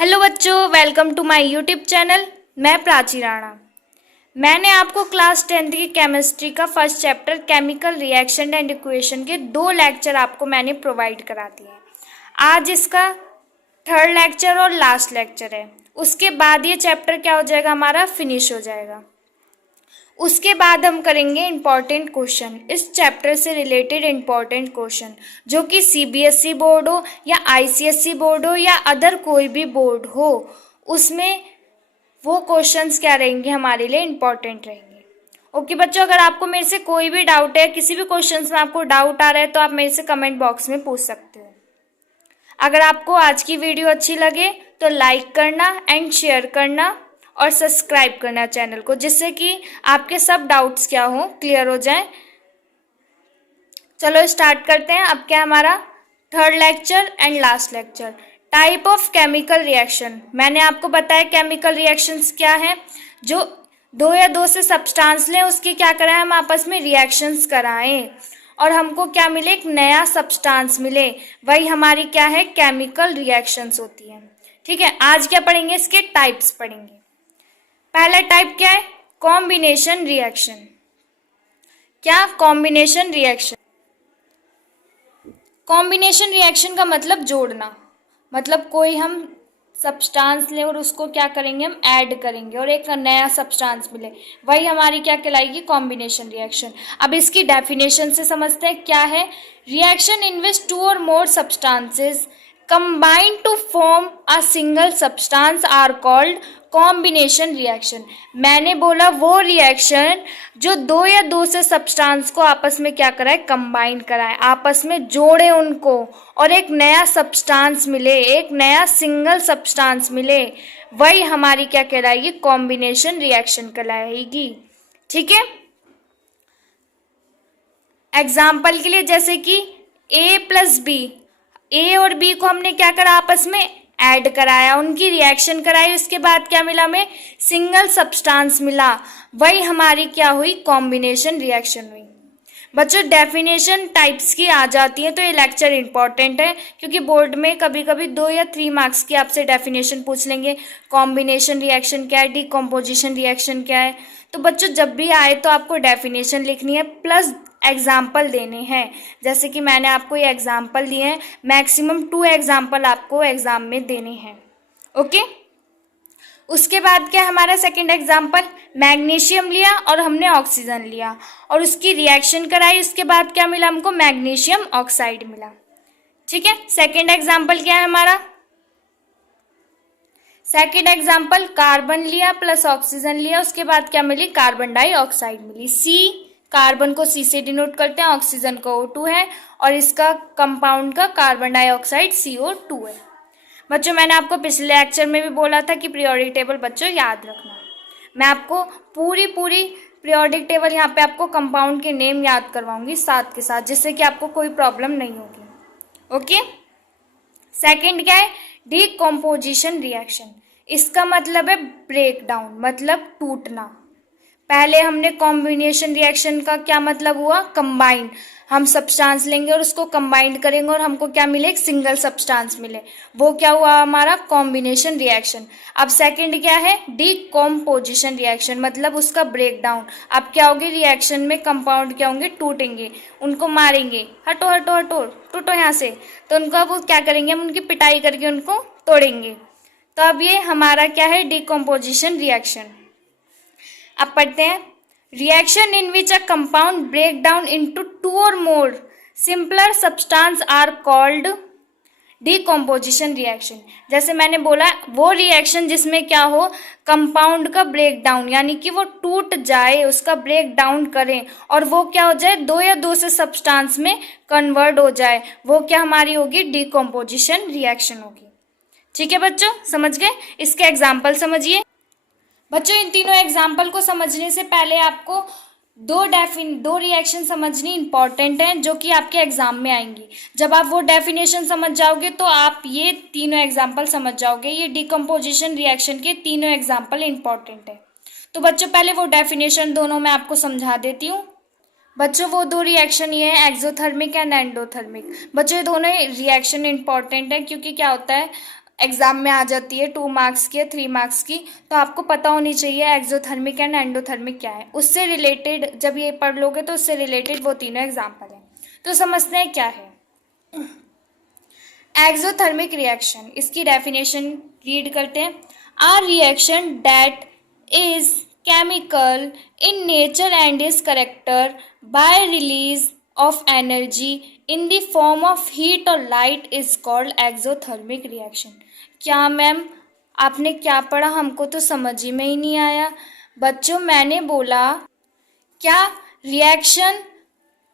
Hello बच्चों, welcome to my YouTube channel. मैं प्राची राणा। मैंने आपको क्लास 10th की केमिस्ट्री का first chapter chemical reaction and equation के 2 लेक्चर आपको मैंने प्रोवाइड करा दिए हैं। आज इसका थर्ड लेक्चर और लास्ट लेक्चर है। उसके बाद ये चैप्टर क्या हो जाएगा, हमारा फिनिश हो जाएगा। उसके बाद हम करेंगे इम्पॉर्टेंट क्वेश्चन, इस चैप्टर से रिलेटेड इम्पॉर्टेंट क्वेश्चन, जो कि सीबीएसई बोर्ड हो या आईसीएसई बोर्ड हो या अदर कोई भी बोर्ड हो, उसमें वो क्वेश्चंस क्या रहेंगे, हमारे लिए इम्पॉर्टेंट रहेंगे। ओके बच्चों, अगर आपको मेरे से कोई भी डाउट है, किसी भी क्वेश्चंस में आपको डाउट आ रहा है, तो आप मेरे से कमेंट बॉक्स में पूछ सकते हो। अगर आपको आज की वीडियो अच्छी लगे तो लाइक करना एंड शेयर करना और सब्सक्राइब करना चैनल को, जिससे कि आपके सब डाउट्स क्या हो, क्लियर हो जाएं। चलो स्टार्ट करते हैं। अब क्या हमारा third lecture and last lecture, type of chemical reaction. मैंने आपको बताया केमिकल रिएक्शंस क्या है, जो दो या दो से सब्सटेंस लें, उसकी क्या कराएं, हम आपस में रिएक्शंस कराएं और हमको क्या मिले, एक नया सब्सटेंस मिले, वही हमारी क्या है, केमिकल रिएक्शंस होती है। ठीक है, आज क्या पढ़ेंगे, इसके टाइप्स पढ़ेंगे। पहला टाइप क्या है, कॉम्बिनेशन रिएक्शन। क्या, कॉम्बिनेशन रिएक्शन। कॉम्बिनेशन रिएक्शन का मतलब जोड़ना, मतलब कोई हम सब्सटेंस लें और उसको क्या करेंगे, हम ऐड करेंगे और एक नया सब्सटेंस मिले, वही हमारी क्या कहलाएगी, कॉम्बिनेशन रिएक्शन। अब इसकी डेफिनेशन से समझते हैं क्या है। रिएक्शन इन विच 2 और more substances combine to form a single substance are called combination reaction. मैंने बोला वो रिएक्शन जो 2 या 2 से सब्सटेंस को आपस में क्या कराए, कंबाइन कराए, आपस में जोड़े उनको और एक नया सब्सटेंस मिले, एक नया सिंगल सब्सटेंस मिले, वही हमारी क्या कहलाएगी, कॉम्बिनेशन रिएक्शन कहलाएगी। ठीक है, एग्जाम्पल के लिए जैसे कि ए प्लस बी, ए और बी को हमने क्या करा, आपस में ऐड कराया, उनकी रिएक्शन कराई, उसके बाद क्या मिला, हमें सिंगल सब्सटेंस मिला, वही हमारी क्या हुई, कॉम्बिनेशन रिएक्शन हुई। बच्चों डेफिनेशन टाइप्स की आ जाती है तो ये लेक्चर इंपॉर्टेंट है, क्योंकि बोर्ड में कभी कभी 2 या 3 मार्क्स की आपसे डेफिनेशन पूछ लेंगे। कॉम्बिनेशन रिएक्शन क्या है, डिकम्पोजिशन रिएक्शन क्या है। तो बच्चों जब भी आए तो आपको डेफिनेशन लिखनी है प्लस एग्जाम्पल देने हैं। जैसे कि मैंने आपको ये एग्जाम्पल दिए हैं, मैक्सिमम 2 एग्जाम्पल आपको एग्जाम में देने हैं। ओके, उसके बाद क्या हमारा सेकंड एग्जाम्पल, मैग्नीशियम लिया और हमने ऑक्सीजन लिया और उसकी रिएक्शन कराई, उसके बाद क्या मिला हमको, मैग्नीशियम ऑक्साइड मिला। ठीक है, सेकंड एग्जाम्पल क्या है हमारा, सेकंड एग्जाम्पल कार्बन लिया प्लस ऑक्सीजन लिया, उसके बाद क्या मिली, कार्बन डाइऑक्साइड मिली। सी, कार्बन को सी से डिनोट करते हैं, ऑक्सीजन का O2 है और इसका कंपाउंड का कार्बन डाइऑक्साइड CO2 है। बच्चों मैंने आपको पिछले लेक्चर में भी बोला था कि पीरियोडिक टेबल बच्चों याद रखना। मैं आपको पूरी पीरियोडिक टेबल यहाँ पे आपको कंपाउंड के नेम याद करवाऊंगी साथ के साथ, जिससे कि आपको कोई प्रॉब्लम नहीं होगी। ओके, सेकंड क्या है, डीकम्पोजिशन रिएक्शन। इसका मतलब है ब्रेक डाउन, मतलब टूटना। पहले हमने कॉम्बिनेशन रिएक्शन का क्या मतलब हुआ, कंबाइन, हम सब्सटेंस लेंगे और उसको कंबाइन करेंगे और हमको क्या मिले, एक सिंगल सब्सटेंस मिले, वो क्या हुआ हमारा, कॉम्बिनेशन रिएक्शन। अब सेकंड क्या है, डीकम्पोजिशन रिएक्शन, मतलब उसका ब्रेक डाउन। अब क्या होगी, रिएक्शन में कंपाउंड क्या होंगे, टूटेंगे, उनको मारेंगे, हटो हटो हटो टूटो यहाँ से, तो उनका वो क्या करेंगे, हम उनकी पिटाई करके उनको तोड़ेंगे। तो अब ये हमारा क्या है, डीकम्पोजिशन रिएक्शन। अब पढ़ते हैं, reaction in which a compound break down into 2 और more simpler substance are called decomposition reaction. जैसे मैंने बोला वो रिएक्शन जिसमें क्या हो, कंपाउंड का ब्रेक डाउन, यानी कि वो टूट जाए, उसका ब्रेक डाउन करें और वो क्या हो जाए, 2 या 2 से सब्सटेंस में कन्वर्ट हो जाए, वो क्या हमारी होगी, डीकम्पोजिशन रिएक्शन होगी। ठीक है बच्चों, समझ गए। इसके एग्जाम्पल समझिए। बच्चों इन तीनों एग्जाम्पल को समझने से पहले आपको दो रिएक्शन समझनी इंपॉर्टेंट है, जो कि आपके एग्जाम में आएंगी। जब आप वो डेफिनेशन समझ जाओगे तो आप ये तीनों एग्जाम्पल समझ जाओगे। ये डिकम्पोजिशन रिएक्शन के तीनों एग्जाम्पल इंपॉर्टेंट है। तो बच्चों पहले वो डेफिनेशन दोनों मैं आपको समझा देती हूँ। बच्चों वो 2 रिएक्शन ये है, एक्सोथर्मिक एंड एंडोथर्मिक। बच्चों ये दोनों रिएक्शन इंपॉर्टेंट है, क्योंकि क्या होता है, एग्जाम में आ जाती है, 2 मार्क्स की या 3 मार्क्स की, तो आपको पता होनी चाहिए एक्सोथर्मिक एंड एंडोथर्मिक क्या है। उससे रिलेटेड जब ये पढ़ लोगे तो उससे रिलेटेड वो तीनों एग्जाम्पल हैं। तो समझते हैं क्या है एक्सोथर्मिक रिएक्शन। इसकी डेफिनेशन रीड करते हैं। A reaction that is chemical in nature and is character by release of energy in the form of heat और light is called exothermic reaction. क्या मैम आपने क्या पढ़ा, हमको तो समझ ही में ही नहीं आया। बच्चों मैंने बोला क्या रिएक्शन,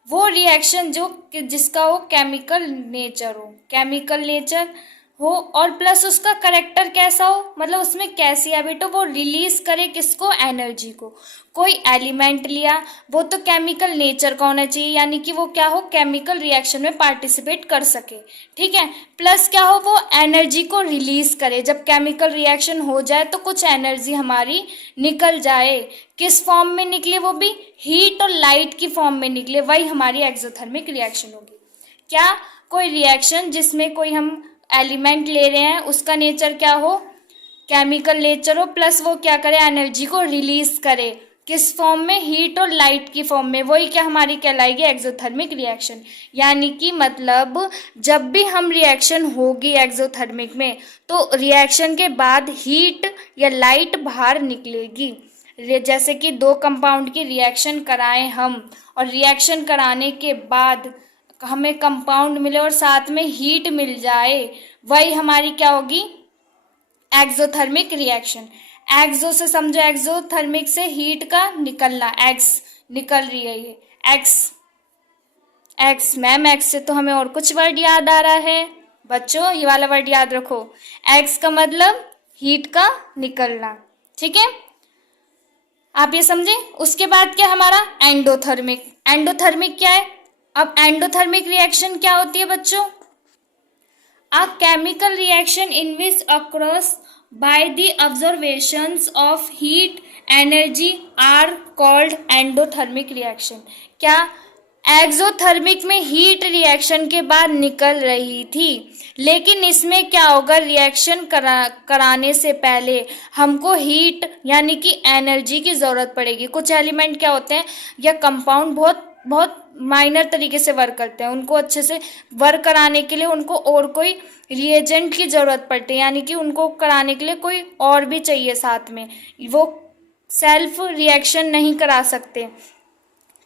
वो रिएक्शन जो जिसका हो केमिकल नेचर हो, केमिकल नेचर हो और प्लस उसका करेक्टर कैसा हो, मतलब उसमें कैसी हैबिट हो, वो रिलीज करे किसको, एनर्जी को। कोई एलिमेंट लिया, वो तो केमिकल नेचर का होना चाहिए, यानी कि वो क्या हो, केमिकल रिएक्शन में पार्टिसिपेट कर सके, ठीक है। प्लस क्या हो, वो एनर्जी को रिलीज करे। जब केमिकल रिएक्शन हो जाए तो कुछ एनर्जी हमारी निकल जाए, किस फॉर्म में निकले, वो भी हीट और लाइट की फॉर्म में निकले, वही हमारी एक्सोथर्मिक रिएक्शन होगी। क्या, कोई रिएक्शन जिसमें कोई हम एलिमेंट ले रहे हैं, उसका नेचर क्या हो, केमिकल नेचर हो, प्लस वो क्या करे, एनर्जी को रिलीज करे, किस फॉर्म में, हीट और लाइट की फॉर्म में, वही क्या हमारी कहलाएगी एक्सोथर्मिक रिएक्शन। यानी कि मतलब जब भी हम रिएक्शन होगी एक्सोथर्मिक में तो रिएक्शन के बाद हीट या लाइट बाहर निकलेगी। जैसे कि 2 कंपाउंड की रिएक्शन कराएं हम और रिएक्शन कराने के बाद हमें कंपाउंड मिले और साथ में हीट मिल जाए, वही हमारी क्या होगी, एक्सोथर्मिक रिएक्शन। एक्सो से समझो, एक्सोथर्मिक से हीट का निकलना, एक्स निकल रही है, ये एक्स मैम, एक्स से तो हमें और कुछ वर्ड याद आ रहा है बच्चों, ये वाला वर्ड याद रखो, एक्स का मतलब हीट का निकलना, ठीक है, आप ये समझे। उसके बाद क्या हमारा एंडोथर्मिक। एंडोथर्मिक क्या है, अब एंडोथर्मिक रिएक्शन क्या होती है बच्चों, a chemical reaction in which across by the observations of heat energy are called endothermic reaction. क्या, एक्सोथर्मिक में हीट रिएक्शन के बाद निकल रही थी, लेकिन इसमें क्या होगा, रिएक्शन कराने से पहले हमको हीट यानी कि एनर्जी की ज़रूरत पड़ेगी। कुछ एलिमेंट क्या होते हैं या कंपाउंड बहुत बहुत माइनर तरीके से वर्क करते हैं, उनको अच्छे से वर्क कराने के लिए उनको और कोई रिएजेंट की ज़रूरत पड़ती है, यानी कि उनको कराने के लिए कोई और भी चाहिए साथ में, वो सेल्फ रिएक्शन नहीं करा सकते।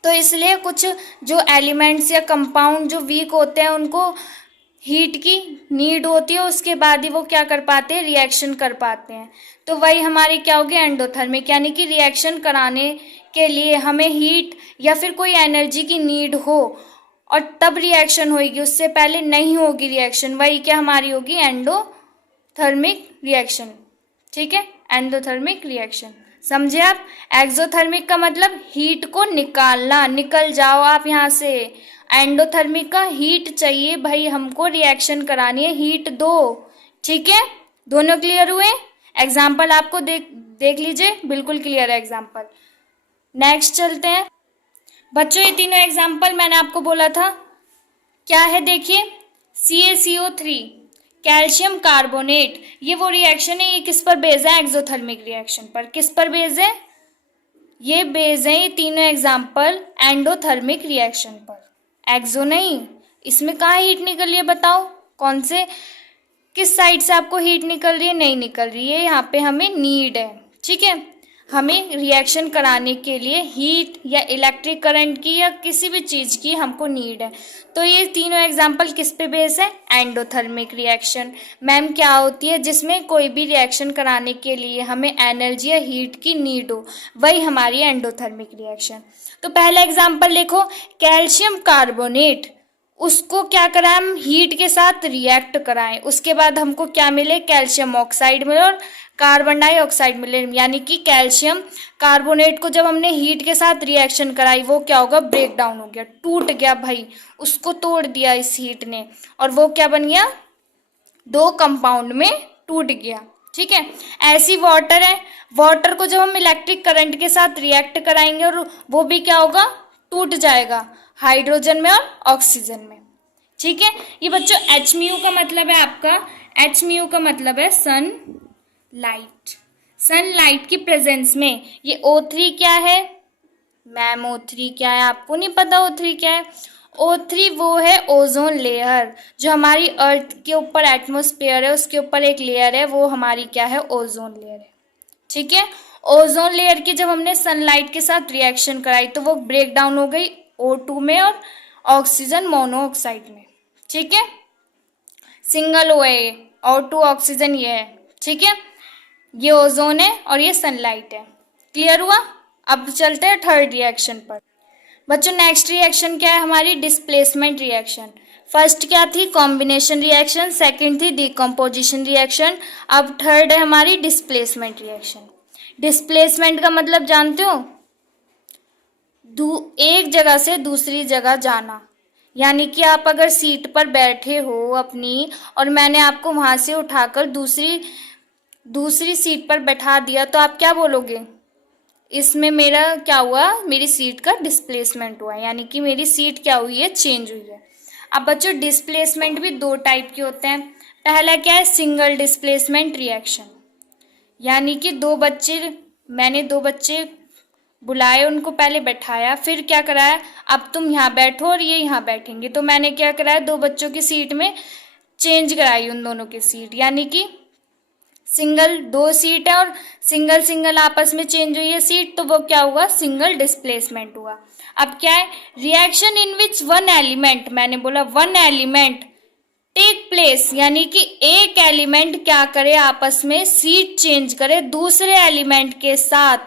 तो इसलिए कुछ जो एलिमेंट्स या कंपाउंड जो वीक होते हैं उनको हीट की नीड होती है, उसके बाद ही वो क्या कर पाते हैं, रिएक्शन कर पाते हैं। तो वही हमारी क्या होगी, एंडोथर्मिक, यानी कि रिएक्शन कराने के लिए हमें हीट या फिर कोई एनर्जी की नीड हो और तब रिएक्शन होगी, उससे पहले नहीं होगी रिएक्शन, वही क्या हमारी होगी, एंडोथर्मिक रिएक्शन, ठीक है, एंडोथर्मिक रिएक्शन। समझे आप। एक्सोथर्मिक का मतलब हीट को निकालना, निकल जाओ आप यहाँ से। एंडोथर्मिक का हीट चाहिए भाई, हमको रिएक्शन करानी है, हीट दो, ठीक है। दोनों क्लियर हुए। एग्जाम्पल आपको देख लीजिए, बिल्कुल क्लियर है एग्जाम्पल। नेक्स्ट चलते हैं बच्चों, ये तीनों एग्जाम्पल मैंने आपको बोला था क्या है, देखिए CaCO3 कैल्शियम कार्बोनेट, ये वो रिएक्शन है, ये किस पर बेस है, एक्सोथर्मिक रिएक्शन पर। किस पर बेस है, ये बेस है ये तीनों एग्जाम्पल एंडोथर्मिक रिएक्शन पर, एक्सो नहीं। इसमें कहाँ हीट निकल रही है बताओ, कौन से किस साइड से आपको हीट निकल रही है, नहीं निकल रही है, यहाँ पे हमें नीड है, ठीक है, हमें रिएक्शन कराने के लिए हीट या इलेक्ट्रिक करंट की या किसी भी चीज़ की हमको नीड है। तो ये तीनों एग्जाम्पल किस पे बेस है, एंडोथर्मिक रिएक्शन। मैम क्या होती है, जिसमें कोई भी रिएक्शन कराने के लिए हमें एनर्जी या हीट की नीड हो, वही हमारी एंडोथर्मिक रिएक्शन। तो पहला एग्जाम्पल देखो, कैल्शियम कार्बोनेट, उसको क्या कराएं हम, हीट के साथ रिएक्ट कराएं, उसके बाद हमको क्या मिले, कैल्शियम ऑक्साइड मिले और कार्बन डाइऑक्साइड मिले, यानी कि कैल्शियम कार्बोनेट को जब हमने हीट के साथ रिएक्शन कराई वो क्या होगा, ब्रेक डाउन हो गया, टूट गया भाई, उसको तोड़ दिया इस हीट ने और वो क्या बन गया, 2 कंपाउंड में टूट गया, ठीक है। ऐसी वाटर है, वाटर को जब हम इलेक्ट्रिक करंट के साथ रिएक्ट कराएंगे और वो भी क्या होगा, टूट जाएगा, हाइड्रोजन में और ऑक्सीजन में, ठीक है। ये बच्चों HMU का मतलब है आपका एच म्यू का मतलब है सन लाइट। सनलाइट की प्रेजेंस में ये O3 क्या है मैम? O3 क्या है? आपको नहीं पता O3 क्या है? O3 वो है ओजोन लेयर, जो हमारी अर्थ के ऊपर एटमॉस्फेयर है उसके ऊपर एक लेयर है, वो हमारी क्या है? ओजोन लेयर है। ठीक है, ओजोन लेयर की जब हमने सनलाइट के साथ रिएक्शन कराई तो वो ब्रेक डाउन हो गई O2 में और ऑक्सीजन मोनोऑक्साइड में। ठीक है, सिंगल O है ये, O2 ऑक्सीजन ये है। ठीक है, ये ओजोन है और ये सनलाइट है। क्लियर हुआ? अब चलते हैं थर्ड रिएक्शन पर। बच्चों नेक्स्ट रिएक्शन क्या है हमारी? Displacement reaction. फर्स्ट क्या थी? कॉम्बिनेशन रिएक्शन, सेकंड थी डिकम्पोजिशन रिएक्शन, अब थर्ड है हमारी डिस्प्लेसमेंट रिएक्शन। डिस्प्लेसमेंट का मतलब जानते हो? एक जगह से दूसरी जगह जाना। यानी कि आप अगर सीट पर बैठे हो अपनी और मैंने आपको वहां से उठाकर दूसरी सीट पर बैठा दिया तो आप क्या बोलोगे? इसमें मेरा क्या हुआ? मेरी सीट का डिस्प्लेसमेंट हुआ, यानी कि मेरी सीट क्या हुई है? चेंज हुई है। अब बच्चों डिस्प्लेसमेंट भी दो टाइप के होते हैं। पहला क्या है? सिंगल डिस्प्लेसमेंट रिएक्शन, यानी कि मैंने दो बच्चे बुलाए, उनको पहले बैठाया, फिर क्या कराया? अब तुम यहाँ बैठो और ये यहाँ बैठेंगे, तो मैंने क्या कराया? दो बच्चों की सीट में चेंज कराई उन दोनों की सीट, यानी कि सिंगल दो सीट है और सिंगल सिंगल आपस में चेंज हुई है सीट, तो वो क्या हुआ? सिंगल डिस्प्लेसमेंट हुआ। अब क्या है? Reaction in which one element, मैंने बोला वन एलिमेंट टेक प्लेस, यानी कि एक एलिमेंट क्या करे? आपस में सीट चेंज करे दूसरे एलिमेंट के साथ।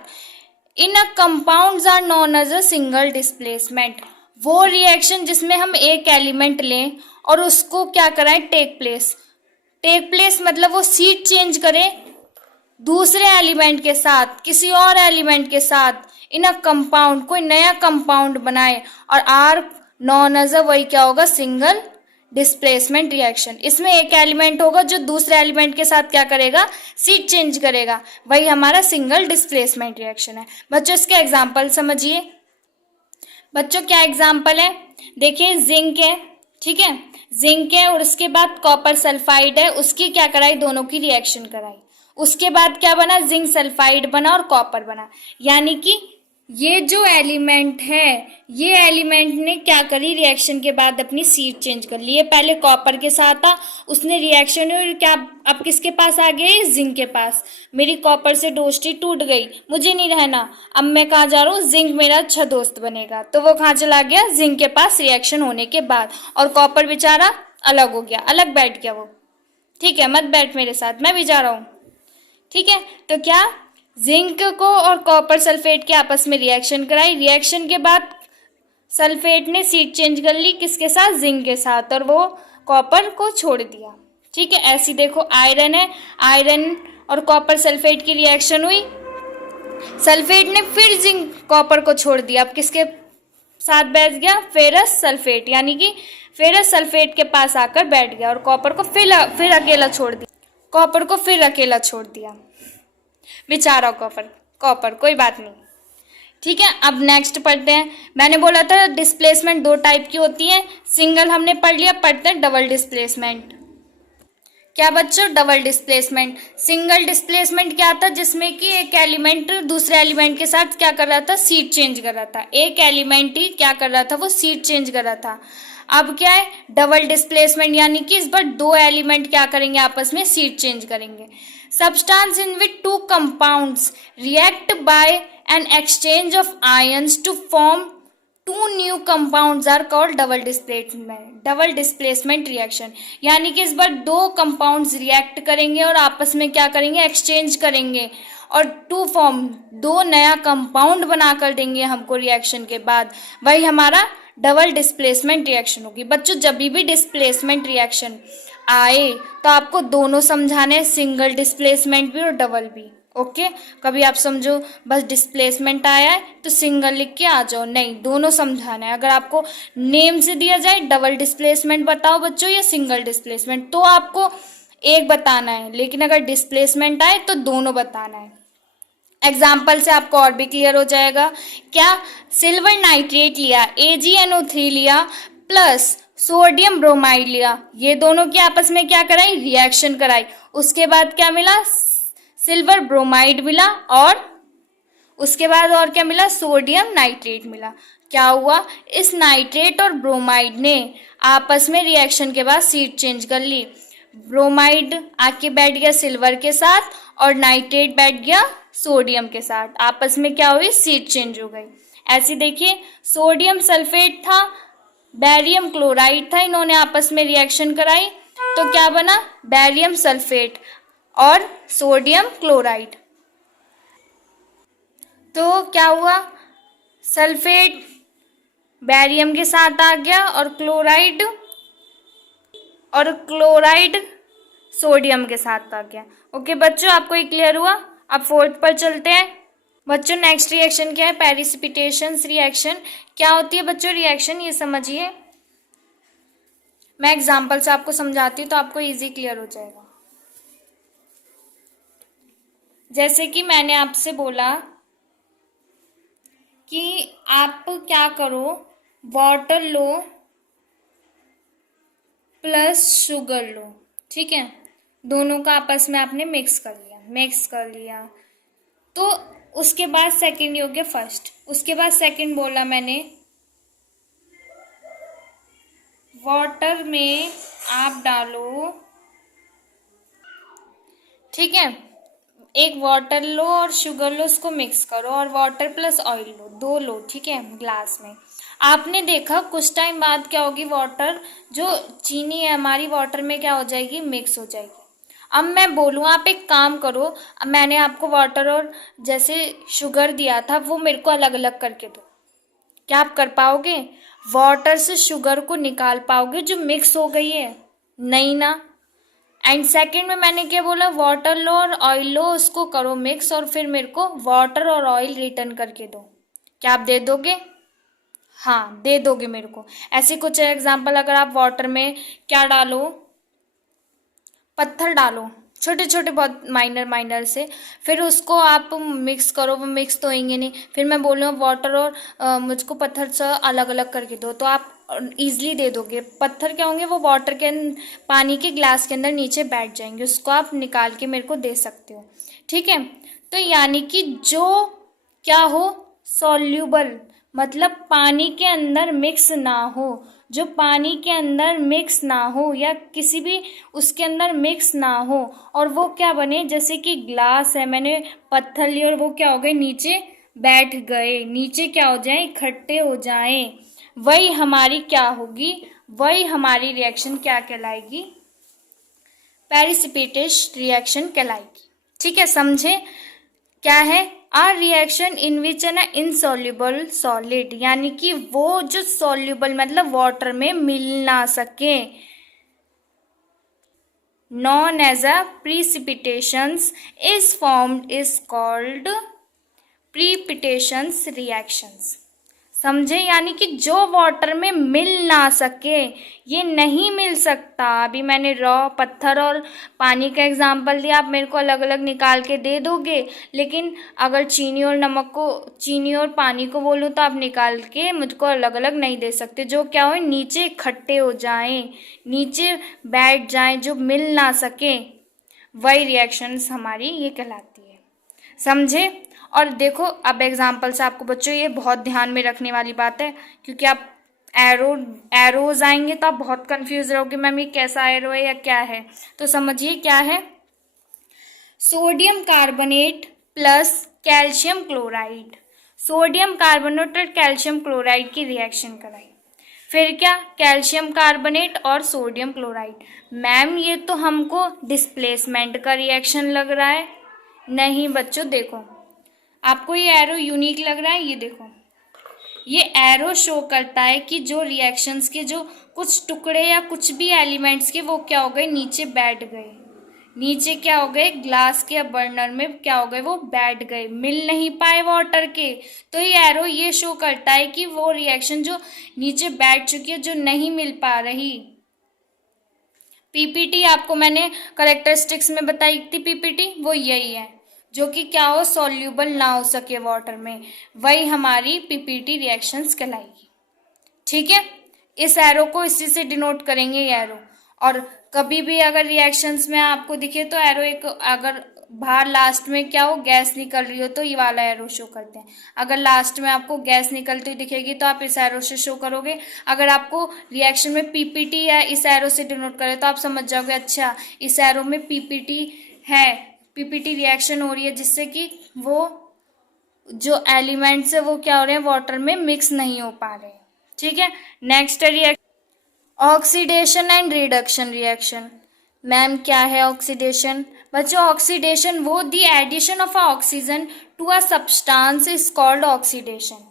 In a compounds are known as a single displacement. वो रिएक्शन जिसमें हम एक एलिमेंट लें और उसको क्या कराएं? Take place. टेक प्लेस मतलब वो सीट चेंज करे दूसरे एलिमेंट के साथ, किसी और एलिमेंट के साथ, इन अ कंपाउंड, कोई नया कंपाउंड बनाए, और आर नॉन एज अ वही क्या होगा? Single displacement reaction. इसमें एक एलिमेंट होगा जो दूसरे एलिमेंट के साथ क्या करेगा? सीट चेंज करेगा, वही हमारा सिंगल डिस्प्लेसमेंट रिएक्शन है। बच्चों इसके एग्जाम्पल समझिए। बच्चों क्या एग्जाम्पल है? देखिए जिंक है, ठीक है, जिंक है और उसके बाद कॉपर सल्फाइड है, उसकी क्या कराई? दोनों की रिएक्शन कराई। उसके बाद क्या बना? जिंक सल्फाइड बना और कॉपर बना। यानी कि ये जो एलिमेंट है, ये एलिमेंट ने क्या करी? रिएक्शन के बाद अपनी सीट चेंज कर ली। ये पहले कॉपर के साथ था, उसने रिएक्शन हुई, क्या अब किसके पास आ गया? जिंक के पास। मेरी कॉपर से दोस्ती टूट गई, मुझे नहीं रहना, अब मैं कहाँ जा रहा हूँ? जिंक मेरा अच्छा दोस्त बनेगा, तो वो कहाँ चला गया? जिंक के पास रिएक्शन होने के बाद। और कॉपर बेचारा अलग हो गया, अलग बैठ गया वो। ठीक है, मत बैठ मेरे साथ, मैं भी जा रहा हूँ। ठीक है, तो क्या जिंक को और कॉपर सल्फेट के आपस में रिएक्शन कराई। रिएक्शन के बाद सल्फेट ने सीट चेंज कर ली, किसके साथ? जिंक के साथ, और वो कॉपर को छोड़ दिया। ठीक है, ऐसी देखो आयरन है, आयरन और कॉपर सल्फेट की रिएक्शन हुई, सल्फेट ने फिर जिंक कॉपर को छोड़ दिया, अब किसके साथ बैठ गया? फेरस सल्फेट, यानी कि फेरस सल्फेट के पास आकर बैठ गया और कॉपर को फिर अकेला छोड़ दिया, कॉपर को फिर अकेला छोड़ दिया। बेचारा कॉपर कोई बात नहीं। ठीक है, अब नेक्स्ट पढ़ते हैं। मैंने बोला था डिस्प्लेसमेंट दो टाइप की होती है, सिंगल हमने पढ़ लिया, पढ़ते हैं डबल डिस्प्लेसमेंट। क्या बच्चों? Double displacement. सिंगल डिस्प्लेसमेंट क्या था? जिसमें कि एक एलिमेंट दूसरे एलिमेंट के साथ क्या कर रहा था? सीट चेंज कर रहा था। एक एलिमेंट ही क्या कर रहा था? वो सीट चेंज कर रहा था। अब क्या है? डबल डिस्प्लेसमेंट, यानी कि इस बार दो एलिमेंट क्या करेंगे? आपस में सीट चेंज करेंगे। Substance in which two compounds react by an exchange of ions to form two new compounds are called double displacement reaction. यानी कि इस बार दो कंपाउंड्स रिएक्ट करेंगे और आपस में क्या करेंगे? एक्सचेंज करेंगे और टू फॉर्म, दो नया कंपाउंड बनाकर देंगे हमको रिएक्शन के बाद, वही हमारा डबल डिस्प्लेसमेंट रिएक्शन होगी। बच्चों जब भी डिस्प्लेसमेंट रिएक्शन आए तो आपको दोनों समझाने हैं, सिंगल डिस्प्लेसमेंट भी और डबल भी। ओके, कभी आप समझो बस डिस्प्लेसमेंट आया है तो सिंगल लिख के आ जाओ, नहीं, दोनों समझाना है। अगर आपको नेम से दिया जाए डबल डिस्प्लेसमेंट बताओ बच्चों या सिंगल डिस्प्लेसमेंट, तो आपको एक बताना है, लेकिन अगर डिस्प्लेसमेंट आए तो दोनों बताना है। एग्जाम्पल से आपको और भी क्लियर हो जाएगा। क्या? सिल्वर नाइट्रेट लिया, AgNO3 लिया प्लस सोडियम ब्रोमाइड लिया, ये दोनों की आपस में क्या कराई, रिएक्शन कराई। उसके बाद क्या मिला, सिल्वर ब्रोमाइड मिला, और उसके बाद और क्या मिला, सोडियम नाइट्रेट मिला। क्या हुआ, इस नाइट्रेट और ब्रोमाइड ने आपस में रिएक्शन के बाद सीट चेंज कर ली। ब्रोमाइड आके बैठ गया सिल्वर के साथ और नाइट्रेट बैठ गया सोडियम के साथ, आपस में क्या हुई, सीट चेंज हो गई। ऐसे देखिए, सोडियम सल्फेट था, बैरियम क्लोराइड था, इन्होंने आपस में रिएक्शन कराई तो क्या बना, बैरियम सल्फेट और सोडियम क्लोराइड। तो क्या हुआ, सल्फेट बैरियम के साथ आ गया और क्लोराइड सोडियम के साथ आ गया। ओके बच्चों, आपको ये क्लियर हुआ। अब फोर्थ पर चलते हैं। बच्चों नेक्स्ट रिएक्शन क्या है, प्रेसिपिटेशन रिएक्शन। क्या होती है बच्चों रिएक्शन, ये समझिए। मैं एग्जांपल से आपको समझाती हूँ तो आपको इजी क्लियर हो जाएगा। जैसे कि मैंने आपसे बोला कि आप क्या करो, वाटर लो प्लस शुगर लो, ठीक है, दोनों का आपस में आपने मिक्स कर लिया। तो उसके बाद सेकंड हो गया फर्स्ट, उसके बाद सेकंड बोला मैंने, वाटर में आप डालो, ठीक है, एक वाटर लो और शुगर लो, उसको मिक्स करो, और वाटर प्लस ऑयल लो, दो लो, ठीक है, ग्लास में। आपने देखा कुछ टाइम बाद क्या होगी, वाटर जो चीनी है हमारी वाटर में क्या हो जाएगी, मिक्स हो जाएगी। अब मैं बोलूँ आप एक काम करो, अब मैंने आपको वाटर और जैसे शुगर दिया था वो मेरे को अलग अलग करके दो, क्या आप कर पाओगे, वाटर से शुगर को निकाल पाओगे जो मिक्स हो गई है, नहीं ना। एंड सेकंड में मैंने क्या बोला, वाटर लो और ऑयल लो, उसको करो मिक्स, और फिर मेरे को वाटर और ऑयल रिटर्न करके दो, क्या आप दे दोगे, हाँ दे दोगे मेरे को। ऐसे कुछ एग्जांपल, अगर आप वाटर में क्या डालो, पत्थर डालो, छोटे छोटे बहुत माइनर से, फिर उसको आप मिक्स करो, वो मिक्स तो होंगे नहीं, फिर मैं बोल रही हूँ वाटर और मुझको पत्थर से अलग अलग करके दो, तो आप ईजिली दे दोगे। पत्थर क्या होंगे, वो वाटर के पानी के ग्लास के अंदर नीचे बैठ जाएंगे, उसको आप निकाल के मेरे को दे सकते हो, ठीक है। तो यानी कि जो क्या हो, सॉल्यूबल, मतलब पानी के अंदर मिक्स ना हो, जो पानी के अंदर मिक्स ना हो या किसी भी उसके अंदर मिक्स ना हो, और वो क्या बने, जैसे कि ग्लास है, मैंने पत्थर लिए और वो क्या हो गए, नीचे बैठ गए, नीचे क्या हो जाए, इकट्ठे हो जाएं, वही हमारी क्या होगी, वही हमारी रिएक्शन क्या कहलाएगी, प्रेसिपिटेशन रिएक्शन कहलाएगी, ठीक है, समझे। क्या है, a reaction in which an insoluble solid, यानी कि वो जो सॉल्युबल मतलब वाटर में मिल ना सके, known as a precipitations is formed is called precipitations reactions, समझे, यानी कि जो वाटर में मिल ना सके, ये नहीं मिल सकता। अभी मैंने रॉ पत्थर और पानी का एग्जांपल दिया, आप मेरे को अलग अलग निकाल के दे दोगे, लेकिन अगर चीनी और नमक को, चीनी और पानी को बोलूँ तो आप निकाल के मुझको अलग अलग नहीं दे सकते, जो क्या हो, नीचे इकट्ठे हो जाएं, नीचे बैठ जाएं, जो मिल ना सके, वही रिएक्शंस हमारी ये कहलाती है, समझे। और देखो अब एग्जाम्पल से आपको बच्चों ये बहुत ध्यान में रखने वाली बात है, क्योंकि आप एरोज आएंगे तो आप बहुत कंफ्यूज रहोगे, मैम ये कैसा एरो है या क्या है। तो समझिए क्या है, sodium carbonate plus calcium chloride, sodium carbonate और कैल्शियम क्लोराइड की रिएक्शन कराई, फिर क्या, कैल्शियम कार्बोनेट और सोडियम क्लोराइड। मैम ये तो हमको डिस्प्लेसमेंट का रिएक्शन लग रहा है, नहीं बच्चों देखो, आपको ये एरो यूनिक लग रहा है, ये देखो, ये एरो शो करता है कि जो रिएक्शंस के जो कुछ टुकड़े या कुछ भी एलिमेंट्स के वो क्या हो गए, नीचे बैठ गए, नीचे क्या हो गए, ग्लास के बर्नर में क्या हो गए, वो बैठ गए, मिल नहीं पाए वाटर के। तो ये एरो ये शो करता है कि वो रिएक्शन जो नीचे बैठ चुकी है, जो नहीं मिल पा रही। पीपीटी आपको मैंने करेक्टरिस्टिक्स में बताई थी, पीपीटी वो यही है, जो कि क्या हो, सॉल्यूबल ना हो सके वाटर में, वही हमारी पीपीटी रिएक्शंस कहलाएगी, ठीक है। इस एरो को इसी से डिनोट करेंगे, ये एरो। और कभी भी अगर रिएक्शंस में आपको दिखे तो एरो एक, अगर बाहर लास्ट में क्या हो, गैस निकल रही हो तो ये वाला एरो शो करते हैं। अगर लास्ट में आपको गैस निकलती हुई दिखेगी तो आप इस एरो से शो करोगे। अगर आपको रिएक्शन में पीपीटी या इस एरो से डिनोट करे तो आप समझ जाओगे अच्छा इस एरो में पीपीटी है, पीपीटी रिएक्शन हो रही है, जिससे कि वो जो एलिमेंट्स है वो क्या हो रहे हैं, वाटर में मिक्स नहीं हो पा रहे हैं। ठीक है, next reaction oxidation and reduction reaction. Ma'am क्या है ऑक्सीडेशन? बच्चों ऑक्सीडेशन वो the addition of oxygen to a substance is called oxidation.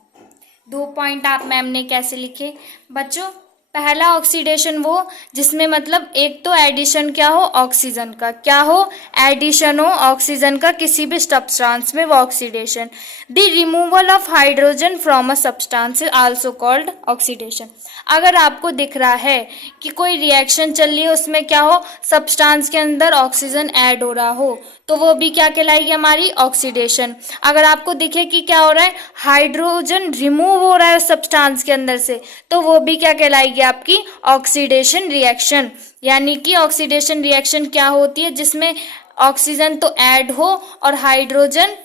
2 point आप मैम ने कैसे लिखे बच्चों? पहला ऑक्सीडेशन वो जिसमें मतलब एक तो एडिशन क्या हो ऑक्सीजन का, क्या हो एडिशन हो ऑक्सीजन का किसी भी सब्सटेंस में, वो oxidation. The removal of hydrogen from a substance is also called oxidation. अगर आपको दिख रहा है कि कोई रिएक्शन चल रही है उसमें क्या हो सब्सटेंस के अंदर ऑक्सीजन ऐड हो रहा हो तो वो भी क्या कहलाएगी हमारी ऑक्सीडेशन। अगर आपको दिखे कि क्या हो रहा है हाइड्रोजन रिमूव हो रहा है सब्सटेंस के अंदर से तो वो भी क्या कहलाएगी आपकी ऑक्सीडेशन रिएक्शन। यानी कि ऑक्सीडेशन रिएक्शन क्या होती है जिसमें ऑक्सीजन तो ऐड हो और हाइड्रोजन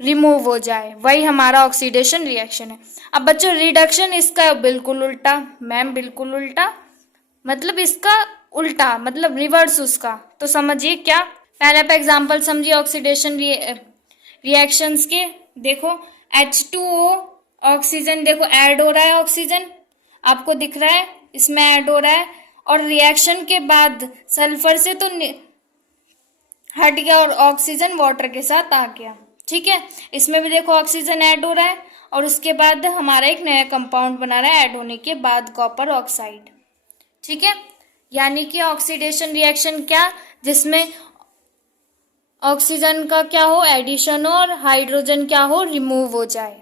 रिमूव हो जाए, वही हमारा ऑक्सीडेशन रिएक्शन है। अब बच्चों रिडक्शन इसका बिल्कुल उल्टा। मैम बिल्कुल उल्टा मतलब इसका उल्टा मतलब रिवर्स उसका, तो समझिए क्या। पहले आप एग्जांपल समझिए ऑक्सीडेशन रिएक्शंस के। देखो H2O ऑक्सीजन देखो ऐड हो रहा है, ऑक्सीजन आपको दिख रहा है इसमें ऐड हो रहा है और रिएक्शन के बाद सल्फर से तो हट गया और ऑक्सीजन वाटर के साथ आ गया। ठीक है, इसमें भी देखो ऑक्सीजन ऐड हो रहा है और उसके बाद हमारा एक नया कंपाउंड बना रहा है ऐड होने के बाद कॉपर ऑक्साइड। ठीक है, यानी कि ऑक्सीडेशन रिएक्शन क्या जिसमें ऑक्सीजन का क्या हो एडिशन हो और हाइड्रोजन क्या हो रिमूव हो जाए।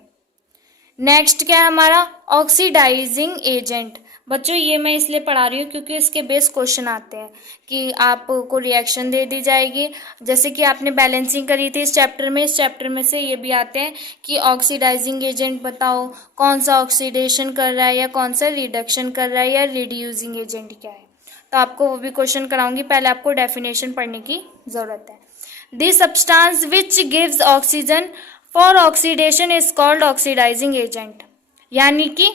नेक्स्ट क्या है हमारा ऑक्सीडाइजिंग एजेंट। बच्चों ये मैं इसलिए पढ़ा रही हूँ क्योंकि इसके बेस क्वेश्चन आते हैं कि आपको रिएक्शन दे दी जाएगी, जैसे कि आपने बैलेंसिंग करी थी इस चैप्टर में, इस चैप्टर में से ये भी आते हैं कि ऑक्सीडाइजिंग एजेंट बताओ कौन सा ऑक्सीडेशन कर रहा है या कौन सा रिडक्शन कर रहा है या रिड्यूसिंग एजेंट क्या है, तो आपको वो भी क्वेश्चन कराऊंगी। पहले आपको डेफिनेशन पढ़ने की ज़रूरत है। This substance which gives oxygen for oxidation is called oxidising agent. यानी कि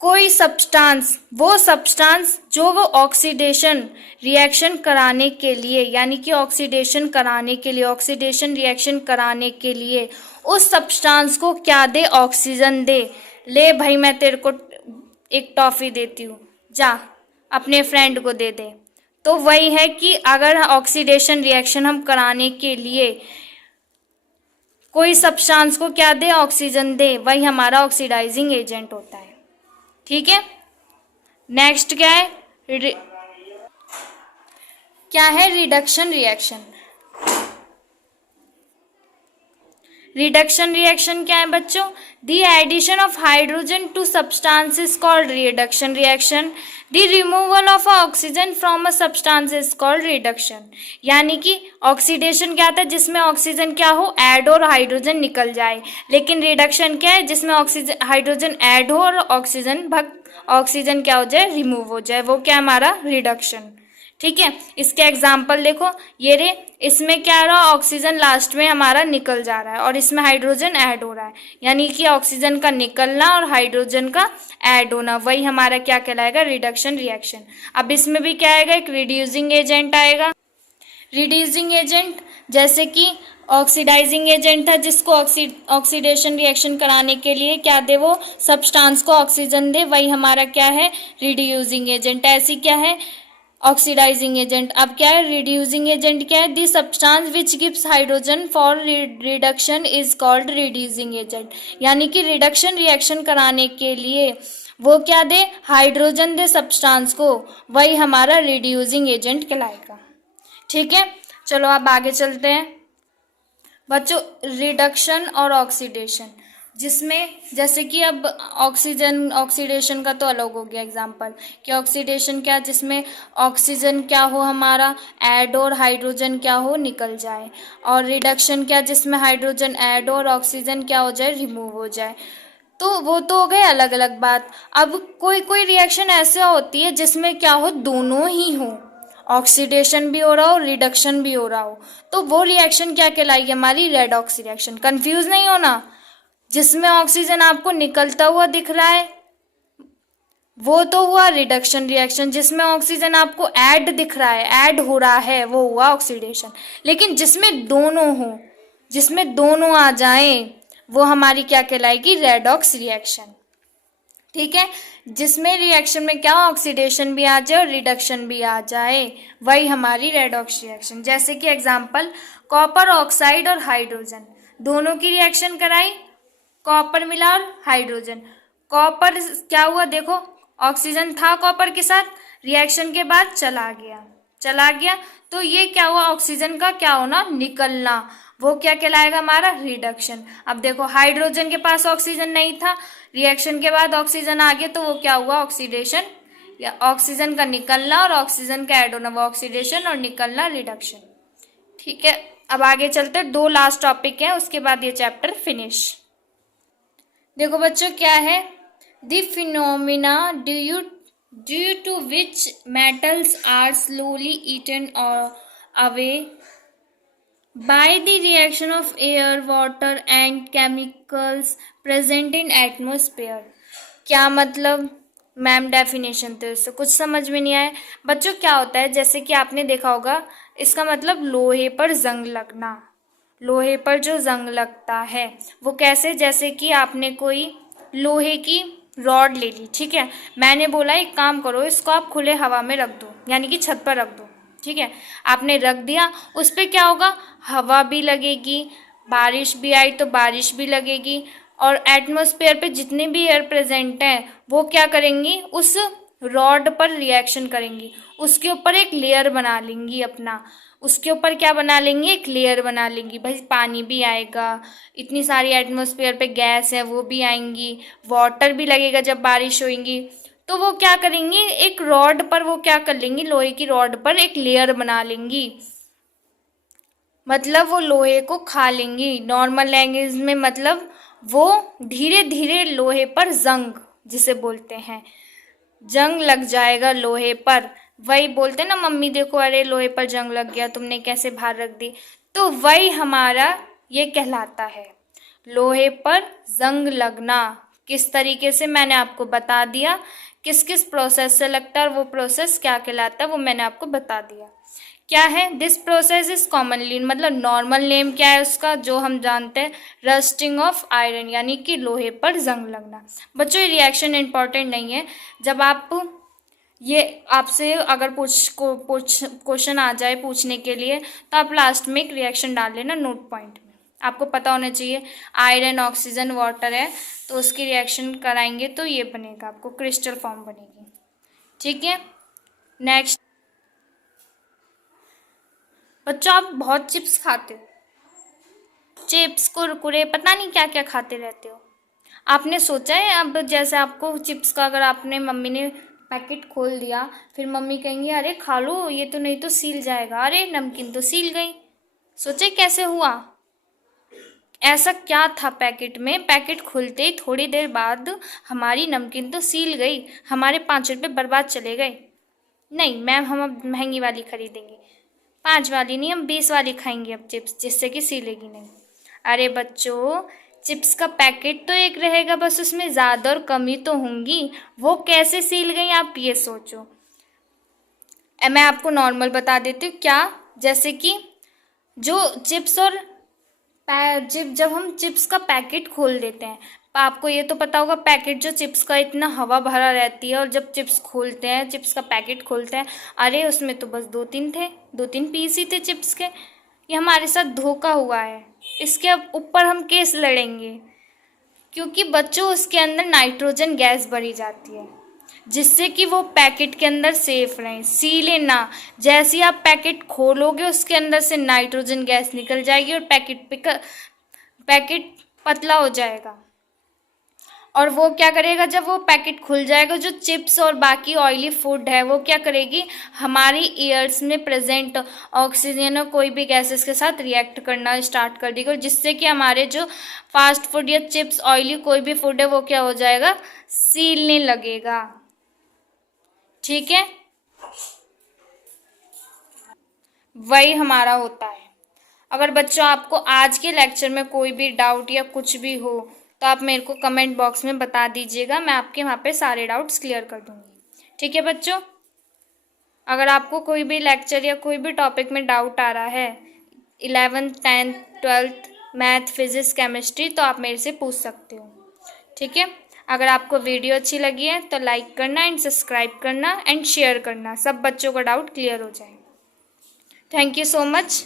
कोई सब्सटेंस वो सब्सटेंस जो वो ऑक्सीडेशन रिएक्शन कराने के लिए यानी कि ऑक्सीडेशन कराने के लिए ऑक्सीडेशन रिएक्शन कराने के लिए उस सब्सटेंस को क्या दे ऑक्सीजन दे। ले भाई मैं तेरे को एक टॉफ़ी देती हूँ जा अपने फ्रेंड को दे दे, तो वही है कि अगर ऑक्सीडेशन रिएक्शन हम कराने के लिए कोई सब्सटेंस को क्या दे ऑक्सीजन दे, वही हमारा ऑक्सीडाइजिंग एजेंट होता है। ठीक है, नेक्स्ट क्या है क्या है रिडक्शन रिएक्शन। रिडक्शन रिएक्शन क्या है बच्चों? The addition of hydrogen to substance is called reduction reaction. The removal of oxygen from a substance is called reduction. यानी कि ऑक्सीडेशन क्या था जिसमें ऑक्सीजन क्या हो ऐड हो और हाइड्रोजन निकल जाए, लेकिन रिडक्शन क्या है जिसमें ऑक्सीजन हाइड्रोजन ऐड हो और ऑक्सीजन क्या हो जाए रिमूव हो जाए, वो क्या हमारा रिडक्शन। ठीक है, इसके एग्जाम्पल देखो ये रे, इसमें क्या रहा ऑक्सीजन लास्ट में हमारा निकल जा रहा है और इसमें हाइड्रोजन ऐड हो रहा है, यानी कि ऑक्सीजन का निकलना और हाइड्रोजन का ऐड होना, वही हमारा क्या कहलाएगा रिडक्शन रिएक्शन। अब इसमें भी क्या आएगा एक रिड्यूसिंग एजेंट आएगा। रिड्यूसिंग एजेंट जैसे कि ऑक्सीडाइजिंग एजेंट था जिसको ऑक्सीडेशन रिएक्शन कराने के लिए क्या दे वो सब्सटेंस को ऑक्सीजन दे, वही हमारा क्या है रिड्यूसिंग एजेंट। ऐसी क्या है ऑक्सीडाइजिंग एजेंट। अब क्या है रिड्यूसिंग एजेंट क्या है the substance which gives hydrogen for reduction is called reducing agent. यानी कि रिडक्शन रिएक्शन कराने के लिए वो क्या दे हाइड्रोजन दे सब्सटेंस को, वही हमारा रिड्यूसिंग एजेंट कहलाएगा। ठीक है, चलो अब आगे चलते हैं बच्चों। रिडक्शन और ऑक्सीडेशन जिसमें जैसे कि अब ऑक्सीडेशन का तो अलग हो गया एग्जाम्पल कि ऑक्सीडेशन क्या जिसमें ऑक्सीजन क्या हो हमारा ऐड और हाइड्रोजन क्या हो निकल जाए, और रिडक्शन क्या जिसमें हाइड्रोजन ऐड और ऑक्सीजन क्या हो जाए रिमूव हो जाए। तो वो तो हो गए अलग अलग बात। अब कोई कोई रिएक्शन ऐसे होती है जिसमें क्या हो, दोनों ही हो, ऑक्सीडेशन भी हो रहा हो, रिडक्शन भी हो रहा हो, तो वो रिएक्शन क्या कहलाएगी हमारी, रेडॉक्स रिएक्शन। कंफ्यूज नहीं होना, जिसमें ऑक्सीजन आपको निकलता हुआ दिख रहा है वो तो हुआ रिडक्शन रिएक्शन, जिसमें ऑक्सीजन आपको ऐड दिख रहा है, ऐड हो रहा है, वो हुआ ऑक्सीडेशन। लेकिन जिसमें दोनों हो, जिसमें दोनों आ जाएं, वो हमारी क्या कहलाएगी, रेडॉक्स रिएक्शन। ठीक है, जिसमें रिएक्शन में क्या ऑक्सीडेशन भी आ जाए और रिडक्शन भी आ जाए, वही हमारी रेडॉक्स रिएक्शन। जैसे कि एग्जांपल, कॉपर ऑक्साइड और हाइड्रोजन दोनों की रिएक्शन कराई, कॉपर मिला और हाइड्रोजन। कॉपर क्या हुआ, देखो ऑक्सीजन था कॉपर के साथ, रिएक्शन के बाद चला गया, तो ये क्या हुआ, ऑक्सीजन का क्या होना, निकलना, वो क्या कहलाएगा हमारा, रिडक्शन। अब देखो हाइड्रोजन के पास ऑक्सीजन नहीं था, रिएक्शन के बाद ऑक्सीजन आ गया, तो वो क्या हुआ, ऑक्सीडेशन, या ऑक्सीजन का निकलना और ऑक्सीजन का ऐड होना, वो ऑक्सीडेशन, और निकलना रिडक्शन। ठीक है, अब आगे चलते, दो लास्ट टॉपिक है, उसके बाद ये चैप्टर फिनिश। देखो बच्चों क्या है, the phenomena due to which metals are slowly eaten away by the reaction of air, water and chemicals present in atmosphere. क्या मतलब, मैम डेफिनेशन तो इससे कुछ समझ में नहीं आया। बच्चों क्या होता है, जैसे कि आपने देखा होगा, इसका मतलब लोहे पर जंग लगना, लोहे पर जो जंग लगता है वो कैसे, जैसे कि आपने कोई लोहे की रॉड ले ली, ठीक है, मैंने बोला एक काम करो, इसको आप खुले हवा में रख दो, यानी कि छत पर रख दो, ठीक है, आपने रख दिया, उस पर क्या होगा, हवा भी लगेगी, बारिश भी आई तो बारिश भी लगेगी, और एटमॉस्फेयर पे जितने भी एयर प्रेजेंट हैं वो क्या करेंगी, उस रॉड पर रिएक्शन करेंगी, उसके ऊपर एक लेयर बना लेंगी अपना, उसके ऊपर क्या बना लेंगी, एक लेयर बना लेंगी, भाई पानी भी आएगा, इतनी सारी एटमॉस्फेयर पे गैस है वो भी आएंगी, वाटर भी लगेगा जब बारिश होगी, तो वो क्या करेंगी, एक रॉड पर वो क्या कर लेंगी, लोहे की रॉड पर एक लेयर बना लेंगी, मतलब वो लोहे को खा लेंगी, नॉर्मल लैंग्वेज में मतलब वो धीरे धीरे लोहे पर जंग जिसे बोलते हैं, जंग लग जाएगा लोहे पर, वही बोलते ना मम्मी देखो अरे लोहे पर जंग लग गया तुमने कैसे बाहर रख दी, तो वही हमारा ये कहलाता है, लोहे पर जंग लगना। किस तरीके से मैंने आपको बता दिया, किस किस प्रोसेस से लगता है और वो प्रोसेस क्या कहलाता है वो मैंने आपको बता दिया। क्या है, दिस प्रोसेस इज कॉमनली, मतलब नॉर्मल नेम क्या है उसका जो हम जानते हैं, रस्टिंग ऑफ आयरन, यानी कि लोहे पर जंग लगना। बच्चों ये रिएक्शन इंपॉर्टेंट नहीं है, जब आप ये आपसे अगर क्वेश्चन आ जाए पूछने के लिए तो आप लास्ट में एक रिएक्शन डाल लेना नोट पॉइंट में, आपको पता होना चाहिए आयरन ऑक्सीजन वाटर है तो उसकी रिएक्शन कराएंगे तो ये बनेगा, आपको क्रिस्टल फॉर्म बनेगी। ठीक है, नेक्स्ट बच्चों आप बहुत चिप्स खाते हो, चिप्स कुरकुरे पता नहीं क्या क्या खाते रहते हो, आपने सोचा है अब जैसे आपको चिप्स का अगर आपने मम्मी ने पैकेट खोल दिया फिर मम्मी कहेंगी अरे खा लो ये तो नहीं तो सील जाएगा, अरे नमकीन तो सील गई, सोचे कैसे हुआ, ऐसा क्या था पैकेट में, पैकेट खुलते ही थोड़ी देर बाद हमारी नमकीन तो सील गई, हमारे 5 रुपये बर्बाद चले गए। नहीं मैम हम अब महंगी वाली खरीदेंगे, 5 वाली नहीं हम 20 वाली खाएंगे अब चिप्स, जिससे कि सीलेगी नहीं। अरे बच्चों चिप्स का पैकेट तो एक रहेगा, बस उसमें ज़्यादा और कमी तो होंगी, वो कैसे सील गई आप ये सोचो। मैं आपको नॉर्मल बता देती हूँ क्या, जैसे कि जो चिप्स और जब हम चिप्स का पैकेट खोल देते हैं, आपको ये तो पता होगा पैकेट जो चिप्स का इतना हवा भरा रहती है और जब चिप्स खोलते हैं, चिप्स का पैकेट खोलते हैं, अरे उसमें तो बस 2-3 थे, 2-3 पीस ही थे चिप्स के, ये हमारे साथ धोखा हुआ है, इसके ऊपर हम केस लड़ेंगे, क्योंकि बच्चों उसके अंदर नाइट्रोजन गैस भरी जाती है जिससे कि वो पैकेट के अंदर सेफ रहें, सीले ना, जैसे ही आप पैकेट खोलोगे उसके अंदर से नाइट्रोजन गैस निकल जाएगी और पैकेट पतला हो जाएगा, और वो क्या करेगा, जब वो पैकेट खुल जाएगा, जो चिप्स और बाकी ऑयली फूड है वो क्या करेगी, हमारी ईयर्स में प्रेजेंट ऑक्सीजन और कोई भी गैसेस के साथ रिएक्ट करना स्टार्ट कर देगी, जिससे कि हमारे जो फास्ट फूड या चिप्स ऑयली कोई भी फूड है वो क्या हो जाएगा, सीलने लगेगा। ठीक है, वही हमारा होता है। अगर बच्चों आपको आज के लेक्चर में कोई भी डाउट या कुछ भी हो तो आप मेरे को कमेंट बॉक्स में बता दीजिएगा, मैं आपके वहाँ पे सारे डाउट्स क्लियर कर दूँगी। ठीक है बच्चों, अगर आपको कोई भी लेक्चर या कोई भी टॉपिक में डाउट आ रहा है 11th 10th 12th math physics chemistry, तो आप मेरे से पूछ सकते हो। ठीक है, अगर आपको वीडियो अच्छी लगी है तो लाइक करना एंड सब्सक्राइब करना एंड शेयर करना, सब बच्चों का डाउट क्लियर हो जाए। Thank you so much.